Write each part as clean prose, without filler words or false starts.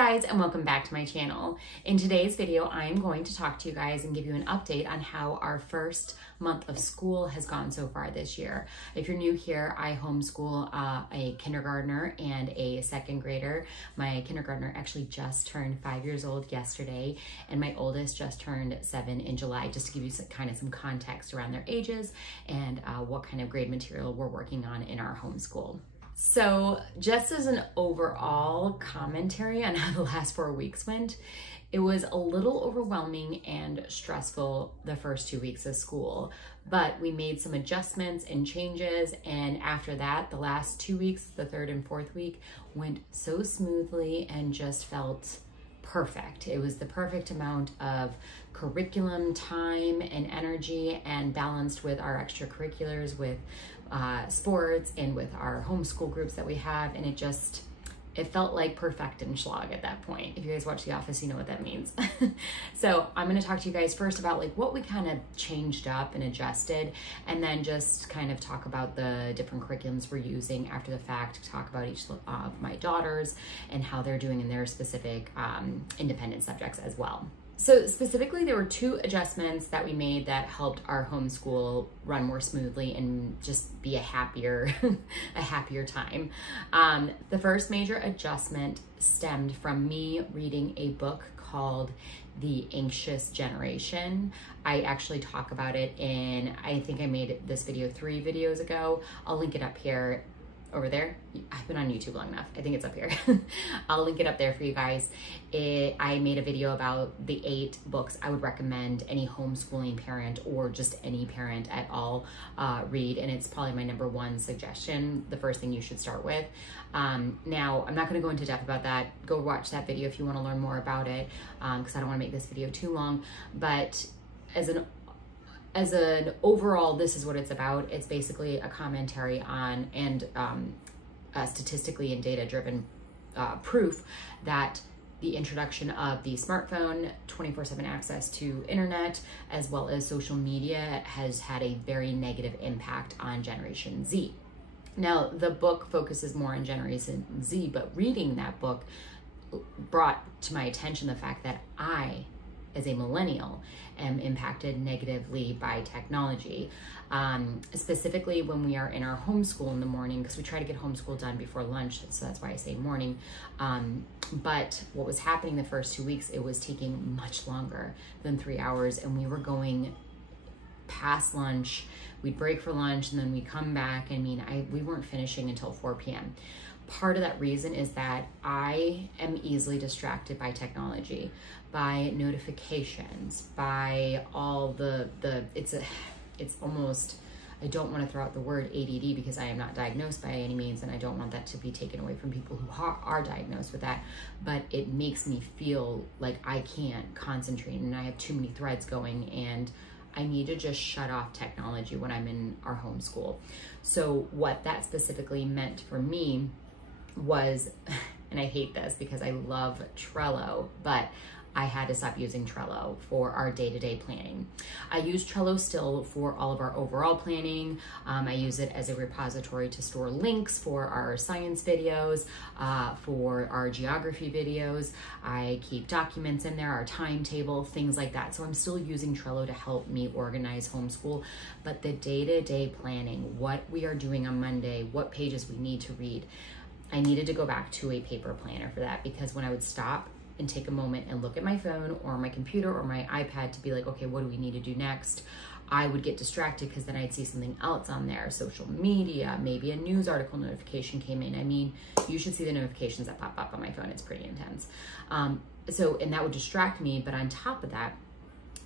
guys, and welcome back to my channel. In today's video, I'm going to talk to you guys and give you an update on how our first month of school has gone so far this year. If you're new here, I homeschool a kindergartner and a second grader. My kindergartner actually just turned 5 years old yesterday, and my oldest just turned 7 in July, just to give you some context around their ages and what kind of grade material we're working on in our homeschool. So just as an overall commentary on how the last 4 weeks went, it was a little overwhelming and stressful the first 2 weeks of school, but we made some adjustments and changes, and after that, the last 2 weeks, the third and fourth week, went so smoothly and just felt perfect. It was the perfect amount of curriculum, time, and energy, and balanced with our extracurriculars, with sports, and with our homeschool groups that we have, and it felt like Perfectenschlag at that point. If you guys watch The Office, you know what that means. So I'm gonna talk to you guys first about like what we kind of changed up and adjusted, and then just kind of talk about the different curriculums we're using after the fact, talk about each of my daughters and how they're doing in their specific independent subjects as well. So specifically, there were 2 adjustments that we made that helped our homeschool run more smoothly and just be a happier, a happier time. The first major adjustment stemmed from me reading a book called The Anxious Generation. I actually talk about it in, I think I made this video 3 videos ago. I'll link it up here. Over there. I've been on YouTube long enough. I think it's up here. I'll link it up there for you guys. I made a video about the 8 books I would recommend any homeschooling parent or just any parent at all read, and it's probably my #1 suggestion, the first thing you should start with. Now, I'm not going to go into depth about that. Go watch that video if you want to learn more about it, because I don't want to make this video too long, but as an overall, this is what it's about. It's basically a commentary on and statistically and data-driven proof that the introduction of the smartphone, 24/7 access to internet, as well as social media has had a very negative impact on Generation Z. Now, the book focuses more on Generation Z, but reading that book brought to my attention the fact that I, as a millennial, am impacted negatively by technology. Specifically when we are in our homeschool in the morning, because we try to get homeschool done before lunch, so that's why I say morning. But what was happening the first 2 weeks, it was taking much longer than 3 hours, and we were going past lunch. We'd break for lunch, and then we'd come back. I mean, we weren't finishing until 4 p.m. Part of that reason is that I am easily distracted by technology, by notifications, by all it's almost, I don't want to throw out the word ADD because I am not diagnosed by any means, and I don't want that to be taken away from people who are diagnosed with that, but it makes me feel like I can't concentrate and I have too many threads going, and I need to just shut off technology when I'm in our homeschool. So what that specifically meant for me was, and I hate this because I love Trello, but I had to stop using Trello for our day-to-day planning. I use Trello still for all of our overall planning. I use it as a repository to store links for our science videos, for our geography videos. I keep documents in there, our timetable, things like that. So I'm still using Trello to help me organize homeschool, but the day-to-day planning, what we are doing on Monday, what pages we need to read, I needed to go back to a paper planner for that, because when I would stop and take a moment and look at my phone or my computer or my iPad to be like, okay, what do we need to do next? I would get distracted because then I'd see something else on there, social media, maybe a news article notification came in. I mean, you should see the notifications that pop up on my phone. It's pretty intense. And that would distract me, but on top of that,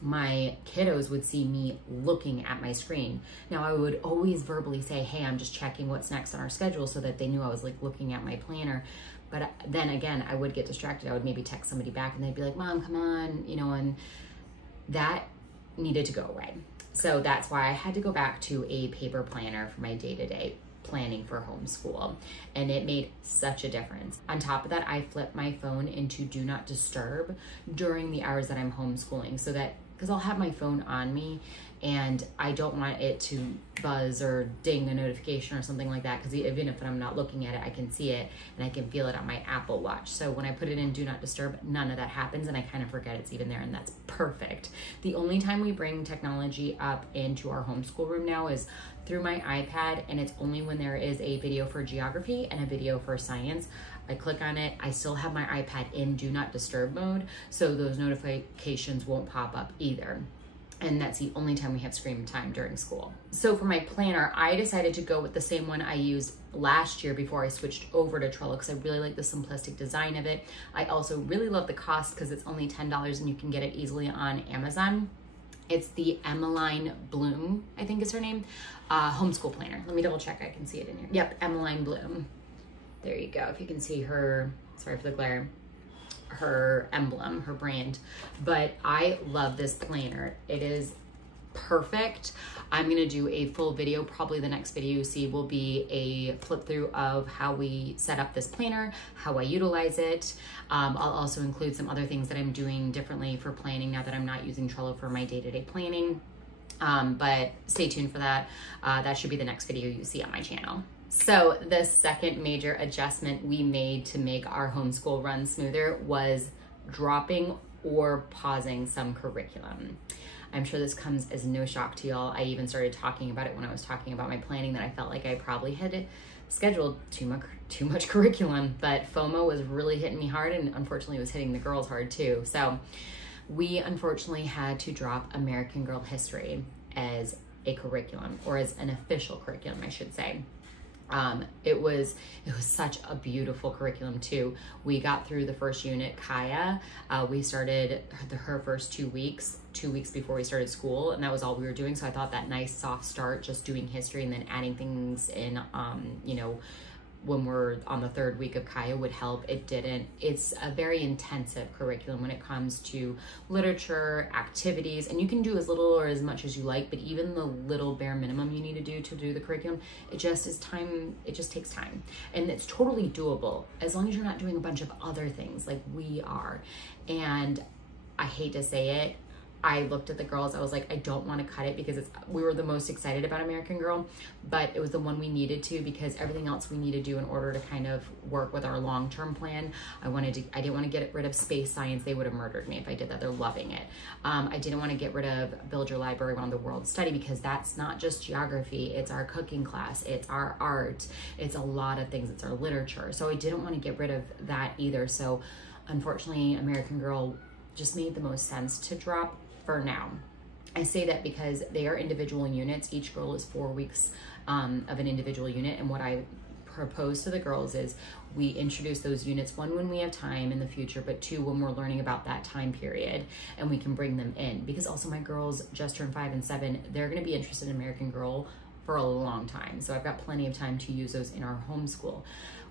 my kiddos would see me looking at my screen. Now, I would always verbally say, hey, I'm just checking what's next on our schedule, so that they knew I was like looking at my planner. But then again, I would get distracted. I would maybe text somebody back and they'd be like, Mom, come on, you know, and that needed to go away. So that's why I had to go back to a paper planner for my day-to-day planning for homeschool, and it made such a difference. On top of that, I flipped my phone into do not disturb during the hours that I'm homeschooling, so that because I'll have my phone on me and I don't want it to buzz or ding a notification or something like that, because even if I'm not looking at it, I can see it and I can feel it on my Apple Watch. So when I put it in Do Not Disturb, none of that happens and I kind of forget it's even there, and that's perfect. The only time we bring technology up into our homeschool room now is through my iPad, and it's only when there is a video for geography and a video for science. I click on it, I still have my iPad in Do Not Disturb mode, so those notifications won't pop up either. And that's the only time we have screen time during school. So for my planner, I decided to go with the same one I used last year before I switched over to Trello, because I really like the simplistic design of it. I also really love the cost because it's only $10 and you can get it easily on Amazon. It's the Emmeline Bloom, I think is her name, homeschool planner. Let me double check, I can see it in here. Yep, Emmeline Bloom. There you go, if you can see her, sorry for the glare, her emblem, her brand. But I love this planner. It is perfect. I'm gonna do a full video. Probably the next video you see will be a flip through of how we set up this planner, how I utilize it. I'll also include some other things that I'm doing differently for planning now that I'm not using Trello for my day-to-day planning. But stay tuned for that. That should be the next video you see on my channel. So the second major adjustment we made to make our homeschool run smoother was dropping or pausing some curriculum. I'm sure this comes as no shock to y'all. I even started talking about it when I was talking about my planning, that I felt like I probably had scheduled too much curriculum, but FOMO was really hitting me hard, and unfortunately it was hitting the girls hard too. So we unfortunately had to drop American Girl History as a curriculum, or as an official curriculum, I should say. It was such a beautiful curriculum too. We got through the first unit, Kaya. We started her first 2 weeks before we started school, and that was all we were doing. So I thought that nice soft start, just doing history and then adding things in, you know, when we're on the third week of Kaya would help. It didn't. It's a very intensive curriculum when it comes to literature, activities, and you can do as little or as much as you like, but even the little bare minimum you need to do the curriculum, it just is time, it just takes time. And it's totally doable as long as you're not doing a bunch of other things like we are. And I hate to say it, I looked at the girls, I was like, I don't want to cut it, because we were the most excited about American Girl, but it was the one we needed to, because everything else we need to do in order to kind of work with our long-term plan. I didn't want to get rid of space science. They would have murdered me if I did that. They're loving it. I didn't want to get rid of Build Your Library Around the World Study, because that's not just geography. It's our cooking class. It's our art. It's a lot of things. It's our literature. So I didn't want to get rid of that either. So unfortunately, American Girl just made the most sense to drop for now. I say that because they are individual units. Each girl is 4 weeks of an individual unit. And what I propose to the girls is we introduce those units, one, when we have time in the future, but two, when we're learning about that time period, and we can bring them in. Because also my girls just turned 5 and 7. They're gonna be interested in American Girl for a long time. So I've got plenty of time to use those in our homeschool.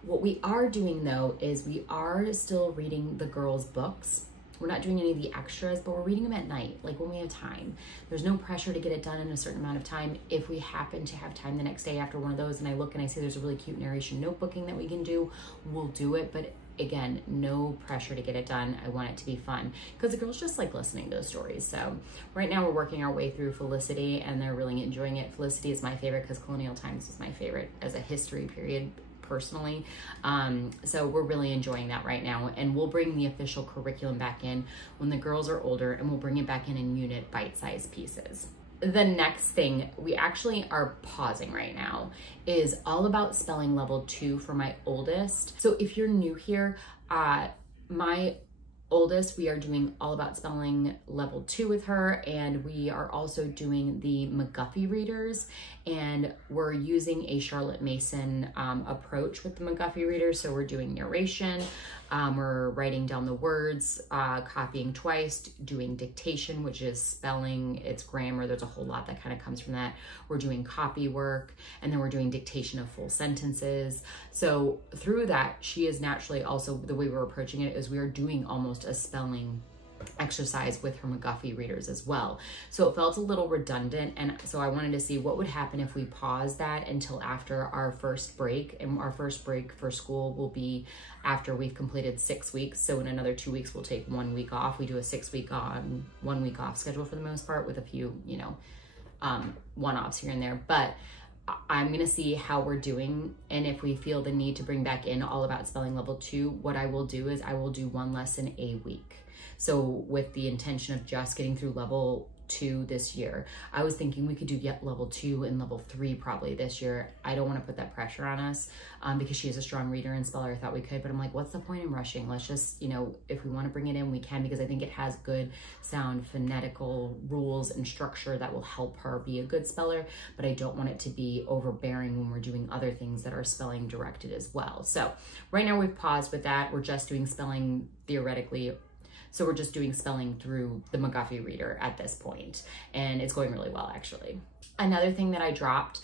What we are doing though, is we are still reading the girls' books. We're not doing any of the extras, but we're reading them at night, like when we have time. There's no pressure to get it done in a certain amount of time. If we happen to have time the next day after one of those, and I look and I see there's a really cute narration notebooking that we can do, we'll do it. But again, no pressure to get it done. I want it to be fun, because the girls just like listening to those stories. So right now we're working our way through Felicity, and they're really enjoying it. Felicity is my favorite because colonial times is my favorite as a history period, personally. So we're really enjoying that right now, and we'll bring the official curriculum back in when the girls are older, and we'll bring it back in unit bite-sized pieces. The next thing we actually are pausing right now is all about spelling level 2 for my oldest. So if you're new here, my oldest, we are doing all about spelling level 2 with her, and we are also doing the McGuffey readers, and we're using a Charlotte Mason approach with the McGuffey readers. So we're doing narration, we're writing down the words, copying twice, doing dictation, which is spelling, it's grammar. There's a whole lot that kind of comes from that. We're doing copy work, and then we're doing dictation of full sentences. So through that, she is naturally also, the way we're approaching it is we are doing almost a spelling exercise with her McGuffey readers as well. So it felt a little redundant, and so I wanted to see what would happen if we paused that until after our first break. And our first break for school will be after we've completed 6 weeks. So in another 2 weeks, we'll take 1 week off. We do a 6 week on, 1 week off schedule for the most part, with a few, you know, one-offs here and there. But I'm gonna see how we're doing, and if we feel the need to bring back in All About Spelling Level 2, what I will do is I will do 1 lesson a week. So with the intention of just getting through level 2 this year. I was thinking we could do level 2 and level 3 probably this year. I don't want to put that pressure on us because she is a strong reader and speller. I thought we could, but I'm like, what's the point in rushing? Let's just, you know, if we want to bring it in, we can, because I think it has good sound, phonetical rules and structure that will help her be a good speller, but I don't want it to be overbearing when we're doing other things that are spelling directed as well. So right now we've paused with that. We're just doing spelling theoretically. So we're just doing spelling through the McGuffey reader at this point, and it's going really well, actually. Another thing that I dropped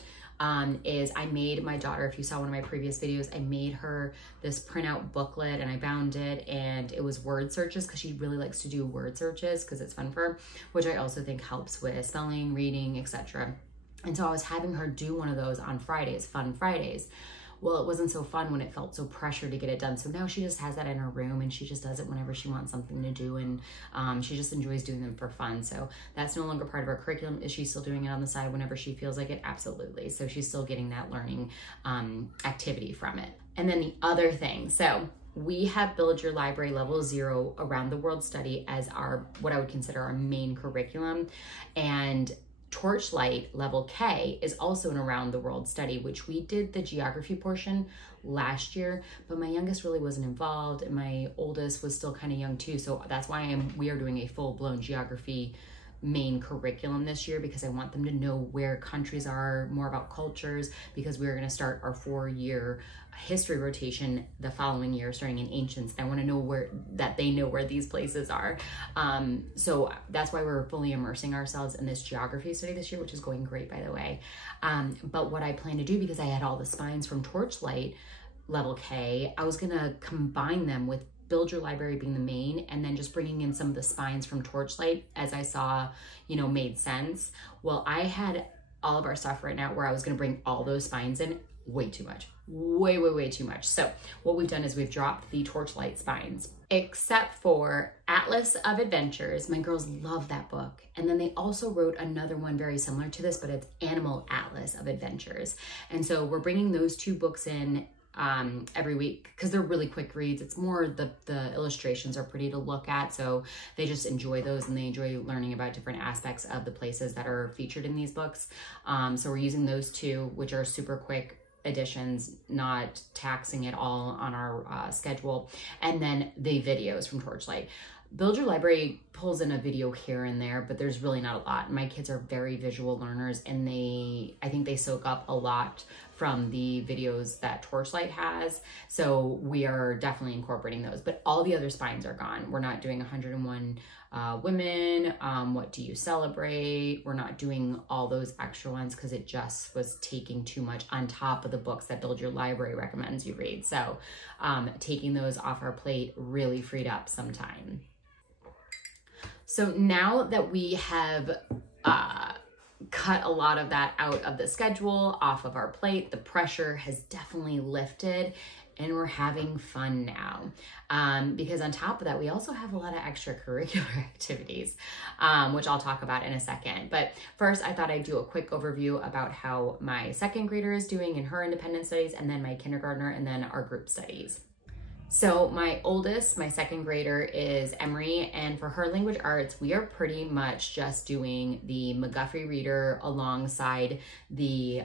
is I made my daughter, if you saw one of my previous videos, I made her this printout booklet and I bound it, and it was word searches because she really likes to do word searches because it's fun for her, which I also think helps with spelling, reading, etc. And so I was having her do one of those on Fridays, Fun Fridays. Well, it wasn't so fun when it felt so pressured to get it done. So now she just has that in her room, and she just does it whenever she wants something to do, and she just enjoys doing them for fun. So that's no longer part of her curriculum. Is she still doing it on the side whenever she feels like it? Absolutely. So she's still getting that learning activity from it. And then the other thing, so we have Build Your Library Level 0 Around the World Study as our, what I would consider our main curriculum. And Torchlight Level K is also an around the world study, which we did the geography portion last year, but my youngest really wasn't involved and my oldest was still kind of young too. So that's why we are doing a full-blown geography main curriculum this year, because I want them to know where countries are, more about cultures, because we're going to start our 4-year history rotation the following year, starting in ancients. I want to know that they know where these places are. So that's why we're fully immersing ourselves in this geography study this year, which is going great, by the way. But what I plan to do, because I had all the spines from Torchlight Level K, I was going to combine them with Build Your Library being the main, and then just bringing in some of the spines from Torchlight as I saw, you know, made sense. Well, I had all of our stuff right now where I was going to bring all those spines in. Way too much, way too much. So what we've done is we've dropped the Torchlight spines, except for Atlas of Adventures. My girls love that book. And then they also wrote another one very similar to this, but it's Animal Atlas of Adventures. And so we're bringing those 2 books in every week because they're really quick reads. It's more the illustrations are pretty to look at, so they just enjoy those and they enjoy learning about different aspects of the places that are featured in these books. So we're using those 2, which are super quick editions, not taxing at all on our schedule. And then the videos from Torchlight. Build Your Library pulls in a video here and there, but there's really not a lot. My kids are very visual learners, and I think they soak up a lot from the videos that Torchlight has. So we are definitely incorporating those, but all the other spines are gone. We're not doing 101 women. What do you celebrate? We're not doing all those extra ones because it just was taking too much on top of the books that Build Your Library recommends you read. So taking those off our plate really freed up some time. So now that we have cut a lot of that out of the schedule, off of our plate, the pressure has definitely lifted, and we're having fun now. Because on top of that, we also have a lot of extracurricular activities, which I'll talk about in a second. But first, I thought I'd do a quick overview about how my 2nd grader is doing in her independent studies, and then my kindergartner, and then our group studies. So my oldest, my 2nd grader, is Emery, and for her language arts, we are pretty much just doing the McGuffey reader alongside the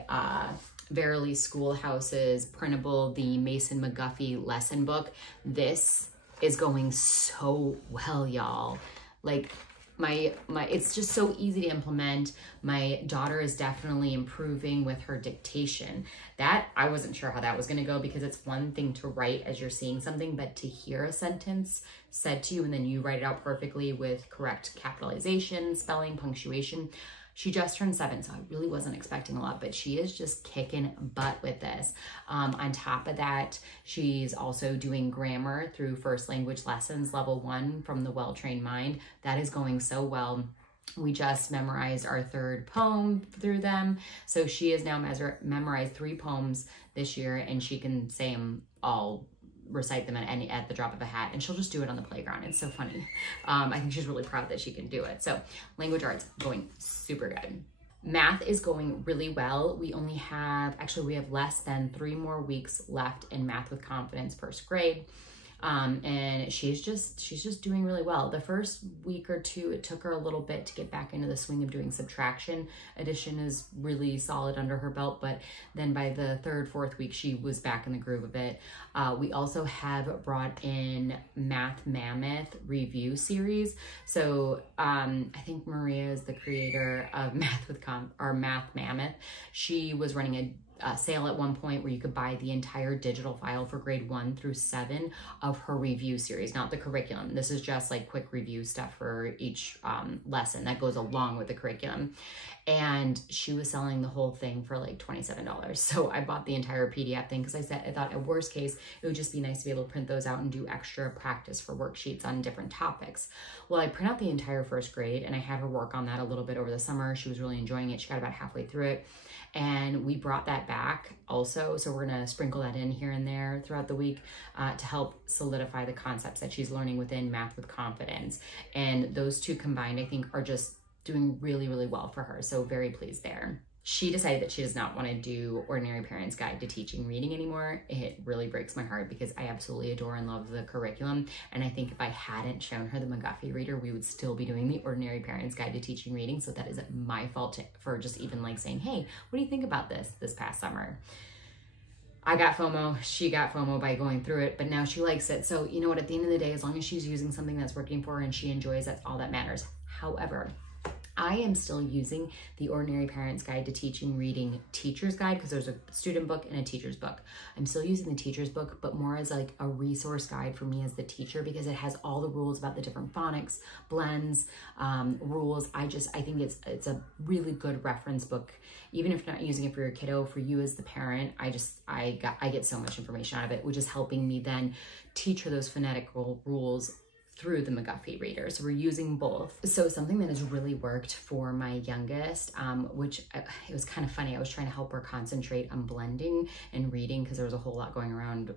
Verily Schoolhouse's printable, the Mason McGuffey lesson book. This is going so well, y'all. Like, it's just so easy to implement. My daughter is definitely improving with her dictation. That, I wasn't sure how that was going to go, because it's one thing to write as you're seeing something, but to hear a sentence said to you and then you write it out perfectly with correct capitalization, spelling, punctuation, She just turned 7, so I really wasn't expecting a lot, but she is just kicking butt with this. On top of that, she's also doing grammar through first language lessons, level 1 from the Well-Trained Mind. That is going so well. We just memorized our 3rd poem through them. So she has now memorized 3 poems this year, and she can say them all, recite them at the drop of a hat, and she'll just do it on the playground. It's so funny. I think she's really proud that she can do it. So language arts going super good. Math is going really well. We have less than 3 more weeks left in Math with Confidence first grade. And she's just doing really well. The first week or 2, it took her a little bit to get back into the swing of doing subtraction. Addition is really solid under her belt, but then by the 3rd, 4th week, she was back in the groove of it. We also have brought in Math Mammoth review series. So I think Maria is the creator of Math Mammoth. She was running a sale at one point where you could buy the entire digital file for grade 1 through 7 of her review series, not the curriculum. This is just like quick review stuff for each lesson that goes along with the curriculum. And she was selling the whole thing for like $27. So I bought the entire PDF thing because I thought at worst case, it would just be nice to be able to print those out and do extra practice for worksheets on different topics. Well, I print out the entire first grade and I had her work on that a little bit over the summer. She was really enjoying it. She got about halfway through it. And we brought that back also. So we're gonna sprinkle that in here and there throughout the week to help solidify the concepts that she's learning within Math with Confidence. And those 2 combined, I think, are just doing really, really well for her. So very pleased there. She decided that she does not want to do Ordinary Parents Guide to Teaching Reading anymore. It really breaks my heart because I absolutely adore and love the curriculum. And I think if I hadn't shown her the McGuffey Reader, we would still be doing the Ordinary Parents Guide to Teaching Reading. So that is my fault for just even like saying, hey, what do you think about this past summer? I got FOMO, she got FOMO by going through it, but now she likes it. So you know what, at the end of the day, as long as she's using something that's working for her and she enjoys, that's all that matters. However, I am still using the Ordinary Parents Guide to Teaching Reading Teacher's Guide because there's a student book and a teacher's book. I'm still using the teacher's book, but more as like a resource guide for me as the teacher because it has all the rules about the different phonics, blends, rules. I think it's a really good reference book. Even if you're not using it for your kiddo, for you as the parent, I get so much information out of it, which is helping me then teach her those phonetical rules through the McGuffey Reader. So we're using both. So something that has really worked for my youngest, which it was kind of funny. I was trying to help her concentrate on blending and reading because there was a whole lot going around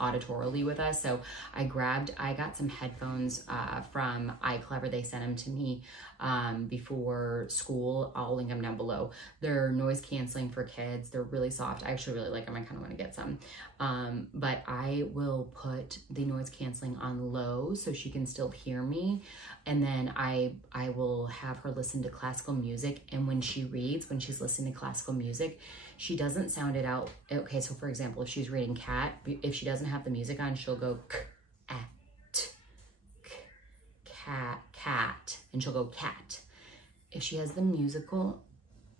auditorily with us. So I got some headphones from iClever. They sent them to me before school. I'll link them down below. They're noise canceling for kids. They're really soft. I actually really like them. I kind of want to get some. But I will put the noise canceling on low so she can still hear me. And then I will have her listen to classical music. And when she reads, when she's listening to classical music, she doesn't sound it out. Okay, so for example, if she's reading cat, if she doesn't have the music on, she'll go cat, and she'll go cat. If she has the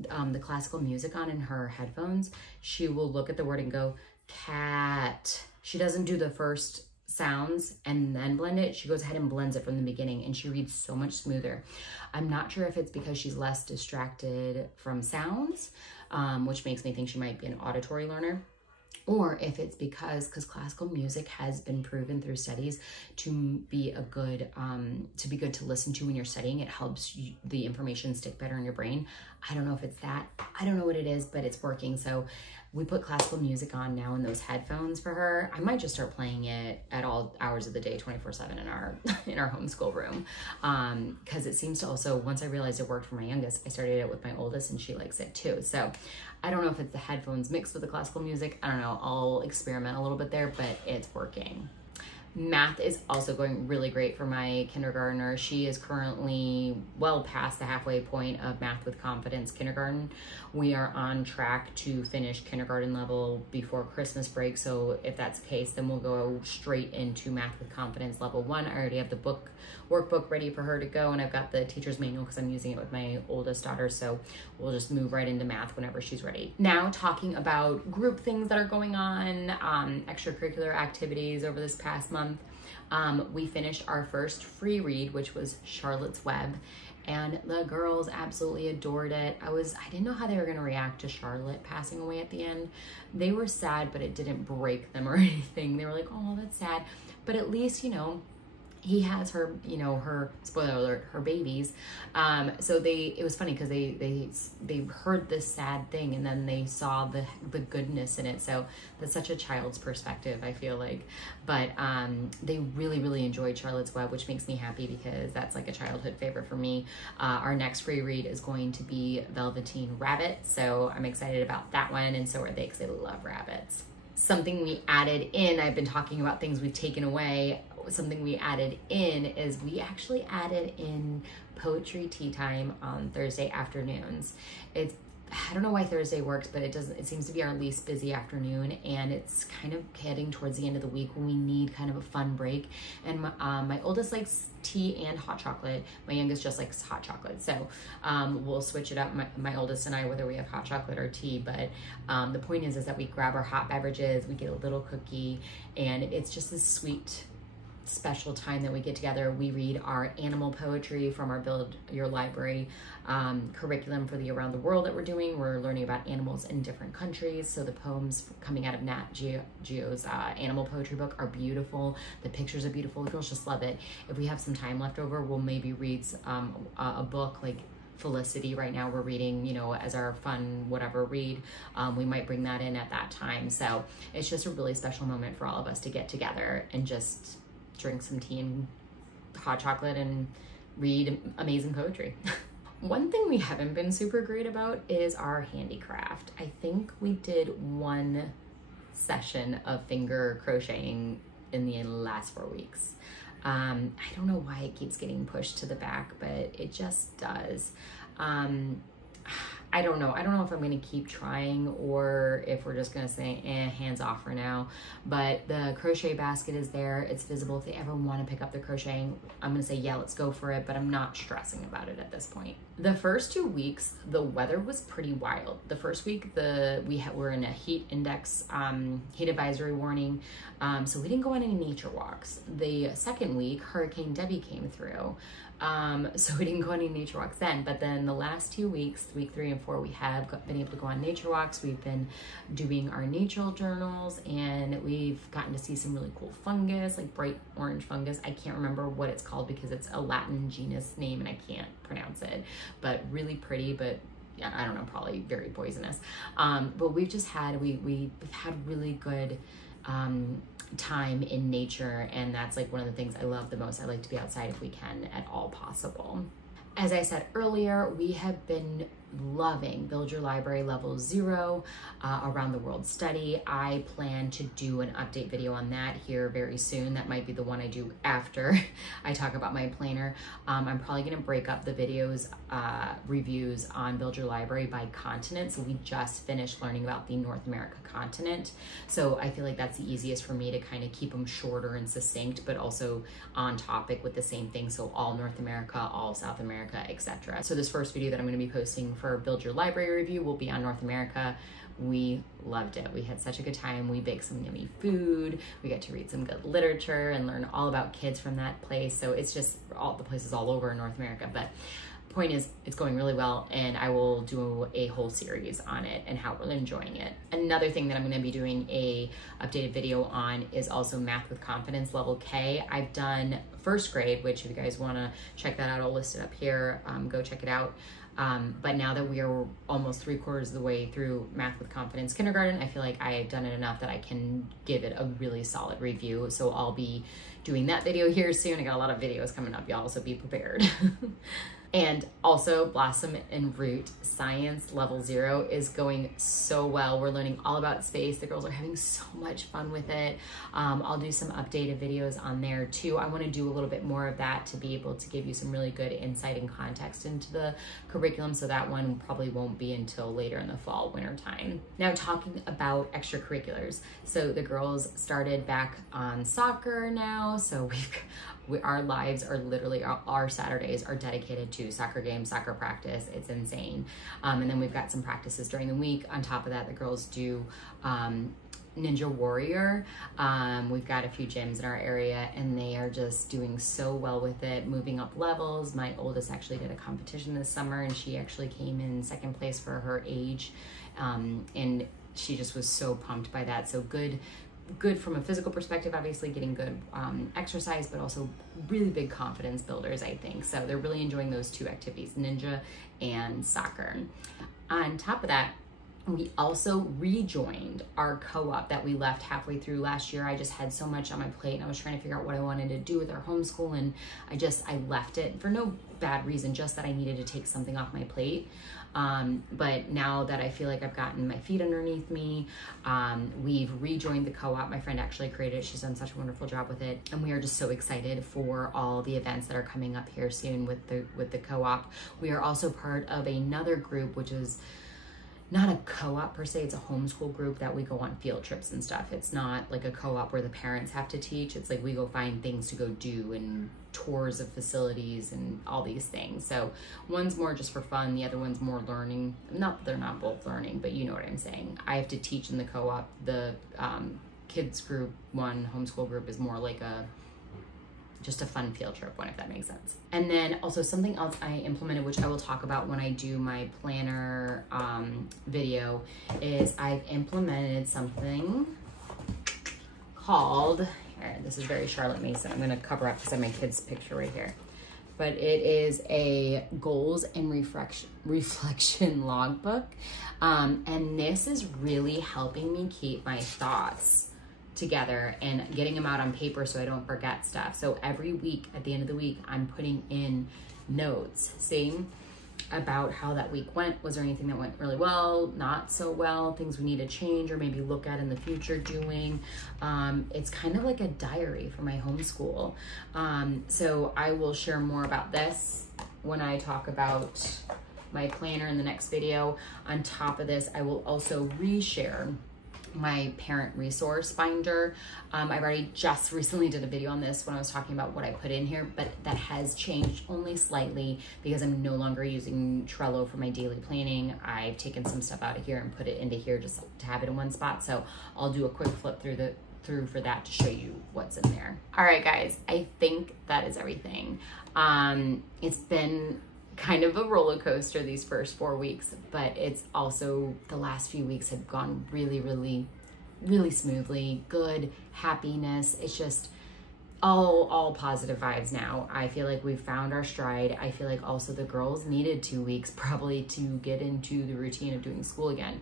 the classical music on in her headphones, she will look at the word and go cat. She doesn't do the first sounds and then blend it. She goes ahead and blends it from the beginning, and she reads so much smoother. I'm not sure if it's because she's less distracted from sounds, which makes me think she might be an auditory learner, or if it's because classical music has been proven through studies to be good to listen to when you're studying. It helps the information stick better in your brain. I don't know if it's that. I don't know what it is, but it's working. So we put classical music on now in those headphones for her. I might just start playing it at all hours of the day, 24/7 in our homeschool room. Because it seems to also, once I realized it worked for my youngest, I started it with my oldest and she likes it too. So I don't know if it's the headphones mixed with the classical music. I don't know. I'll experiment a little bit there, but it's working. Math is also going really great for my kindergartner. She is currently well past the halfway point of Math with Confidence kindergarten. We are on track to finish kindergarten level before Christmas break. So if that's the case, then we'll go straight into Math with Confidence level 1. I already have the workbook ready for her to go, and I've got the teacher's manual because I'm using it with my oldest daughter. So we'll just move right into math whenever she's ready. Now talking about group things that are going on, extracurricular activities over this past month. We finished our first free read, which was Charlotte's Web, and the girls absolutely adored it. I didn't know how they were going to react to Charlotte passing away at the end. They were sad, but it didn't break them or anything. They were like, oh, that's sad. But at least, you know, he has her, you know, her, spoiler alert, her babies. So it was funny because they heard this sad thing and then they saw the goodness in it. So that's such a child's perspective, I feel like. But they really, really enjoyed Charlotte's Web, which makes me happy because that's like a childhood favorite for me. Our next free read is going to be Velveteen Rabbit. So I'm excited about that one, and so are they because they love rabbits. Something we added in, I've been talking about things we've taken away. Something we added in is we actually added in poetry tea time on Thursday afternoons. I don't know why Thursday works, but it seems to be our least busy afternoon, and it's kind of heading towards the end of the week when we need kind of a fun break. And my oldest likes tea and hot chocolate. My youngest just likes hot chocolate. So we'll switch it up, my oldest and I, whether we have hot chocolate or tea. But the point is that we grab our hot beverages, we get a little cookie, and it's just this sweet, special time that we get together. We read our animal poetry from our Build Your Library curriculum for the Around the World that we're doing. We're learning about animals in different countries. So the poems coming out of Nat Geo's animal poetry book are beautiful. The pictures are beautiful. The girls just love it. If we have some time left over, we'll maybe read a book like Felicity. Right now we're reading, you know, as our fun whatever read. We might bring that in at that time. So it's just a really special moment for all of us to get together and just drink some tea and hot chocolate and read amazing poetry. One thing we haven't been super great about is our handicraft. I think we did one session of finger crocheting in the last 4 weeks. I don't know why it keeps getting pushed to the back, but it just does. I don't know. I don't know if I'm going to keep trying or if we're just going to say, hands off for now. But the crochet basket is there. It's visible. If they ever want to pick up the crocheting, I'm going to say, yeah, let's go for it. But I'm not stressing about it at this point. The first 2 weeks, the weather was pretty wild. The first week, we're in a heat index, heat advisory warning. So we didn't go on any nature walks. The second week, Hurricane Debbie came through. So we didn't go on any nature walks then, but then the last 2 weeks, week 3 and 4, we have been able to go on nature walks. We've been doing our nature journals, and we've gotten to see some really cool fungus, like bright orange fungus. I can't remember what it's called because it's a Latin genus name and I can't pronounce it, but really pretty, but yeah, I don't know, probably very poisonous. But we've just had, we've had really good, time in nature, and that's like one of the things I love the most. I like to be outside if we can at all possible. As I said earlier, we have been loving Build Your Library Level 0 Around the World Study. I plan to do an update video on that here very soon. That might be the one I do after I talk about my planner. I'm probably going to break up the videos, reviews on Build Your Library by continent. So we just finished learning about the North America continent. So I feel like that's the easiest for me to kind of keep them shorter and succinct, but also on topic with the same thing. So all North America, all South America, etc. So this first video that I'm going to be posting for Build Your Library review will be on North America. We loved it. We had such a good time. We baked some yummy food. We got to read some good literature and learn all about kids from that place. So it's just all the places all over in North America. But point is, it's going really well, and I will do a whole series on it and how we're enjoying it. Another thing that I'm going to be doing a updated video on is also Math with Confidence Level K. I've done first grade, which if you guys want to check that out, I'll list it up here. Go check it out. But now that we are almost 3/4 of the way through Math with Confidence Kindergarten, I feel like I've done it enough that I can give it a really solid review. So I'll be doing that video here soon. I got a lot of videos coming up, y'all, so be prepared. And also Blossom and Root Science Level 0 is going so well. We're learning all about space. The girls are having so much fun with it. I'll do some updated videos on there too. I want to do a little bit more of that to be able to give you some really good insight and context into the curriculum. So that one probably won't be until later in the fall, winter time. Now talking about extracurriculars. So the girls started back on soccer now. So our lives are literally, our Saturdays are dedicated to soccer games, soccer practice. It's insane. And then we've got some practices during the week. On top of that, the girls do Ninja Warrior. We've got a few gyms in our area and they are just doing so well with it, moving up levels. My oldest actually did a competition this summer and she actually came in second place for her age. And she just was so pumped by that. So good from a physical perspective, obviously getting good exercise, but also really big confidence builders, I think. So they're really enjoying those two activities, ninja and soccer. On top of that, we also rejoined our co-op that we left halfway through last year. I just had so much on my plate and I was trying to figure out what I wanted to do with our homeschool, and I left it for no bad reason, just that I needed to take something off my plate. But now that I feel like I've gotten my feet underneath me, we've rejoined the co-op. My friend actually created it. She's done such a wonderful job with it. And we are just so excited for all the events that are coming up here soon with the co-op. We are also part of another group, which is not a co-op per se, it's a homeschool group that we go on field trips and stuff. It's not like a co-op where the parents have to teach. It's like we go find things to go do and tours of facilities and all these things. So one's more just for fun, the other one's more learning. Not that they're not both learning, but you know what I'm saying. I have to teach in the co-op. The kids group one, homeschool group, is more like just a fun field trip one, if that makes sense. And then also something else I implemented, which I will talk about when I do my planner video, is I've implemented something called, here, this is very Charlotte Mason. I'm gonna cover up because I have my kid's picture right here. But it is a goals and reflection logbook. And this is really helping me keep my thoughts together and getting them out on paper so I don't forget stuff. So every week, at the end of the week, I'm putting in notes, saying about how that week went. Was there anything that went really well, not so well, things we need to change or maybe look at in the future doing. It's kind of like a diary for my homeschool. So I will share more about this when I talk about my planner in the next video. On top of this, I will also reshare my parent resource binder. I've already just recently did a video on this when I was talking about what I put in here, but that has changed only slightly because I'm no longer using Trello for my daily planning. I've taken some stuff out of here and put it into here just to have it in one spot. So I'll do a quick flip through for that to show you what's in there. All right, guys, I think that is everything. It's been kind of a roller coaster these first 4 weeks, but it's also, the last few weeks have gone really, really, really smoothly. Good happiness. It's just all positive vibes now. I feel like we've found our stride. I feel like also the girls needed 2 weeks probably to get into the routine of doing school again.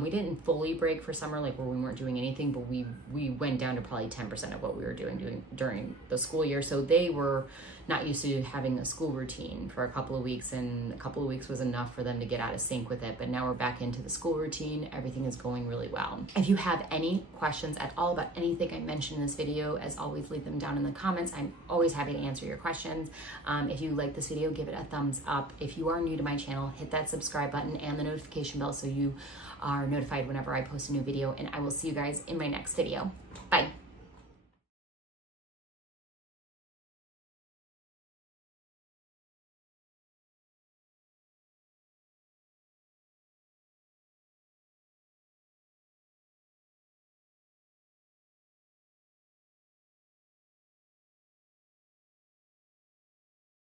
We didn't fully break for summer, like where we weren't doing anything, but we went down to probably 10% of what we were doing during the school year. So they were not used to having a school routine for a couple of weeks, and a couple of weeks was enough for them to get out of sync with it. But now we're back into the school routine. Everything is going really well. If you have any questions at all about anything I mentioned in this video, as always, leave them down in the comments. I'm always happy to answer your questions. If you like this video, give it a thumbs up. If you are new to my channel, hit that subscribe button and the notification bell so you are notified whenever I post a new video, and I will see you guys in my next video. Bye.